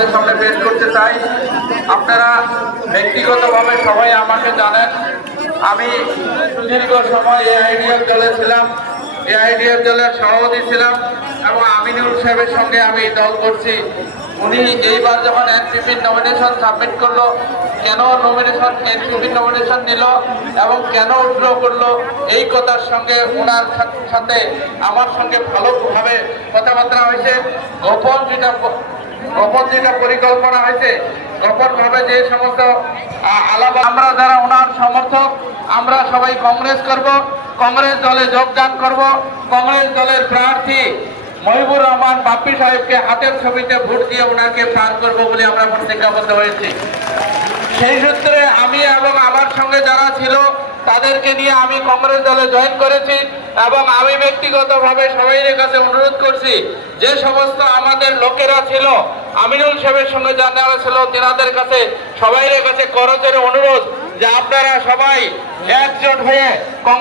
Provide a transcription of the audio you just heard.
আপনাদের সামনে পেশ করতে চাই। আপনারা ব্যক্তিগতভাবে সবাই আমাকে জানেন, আমি সুদীর্ঘ সময় এআইডিএফ দলে ছিলাম, এআইডিএফ দলের সভাপতি ছিলাম এবং আমিনুল সাহেবের সঙ্গে আমি দল করছি। উনি এইবার যখন এনসিপির নমিনেশন সাবমিট করলো, কেন এনসিপির নমিনেশন নিল এবং কেন উইথড্র করলো, এই কথার সঙ্গে ওনার সাথে আমার সঙ্গে ভালোভাবে কথাবার্তা হয়েছে। গোপন যেটা পরিকল্পনা হয়েছে, গোপনভাবে যে সমস্ত আলাপ, আমরা যারা ওনার সমর্থক, আমরা সবাই কংগ্রেস করব, কংগ্রেস দলে যোগদান করব, কংগ্রেস দলের প্রার্থী মহিবুর রহমান বাপ্পি সাহেবকে হাতের ছবিতে ভোট দিয়ে ওনাকে প্রাণ করবো বলে আমরা প্রতিজ্ঞাবদ্ধ হয়েছি। সেই সূত্রে আমি এবং আমার সঙ্গে যারা ছিল তাদেরকে নিয়ে আমি কংগ্রেস দলে জয়েন করেছি এবং আমি ব্যক্তিগতভাবে সবাইয়ের কাছে অনুরোধ করছি, যে সমস্ত আমাদের লোকেরা ছিল, আমিনুল সাহেবের সঙ্গে যারা ছিল, তেনাদের কাছে সবাইয়ের কাছে করজোরে অনুরোধ যে আপনারা সবাই একজোট হয়ে কংগ্রেস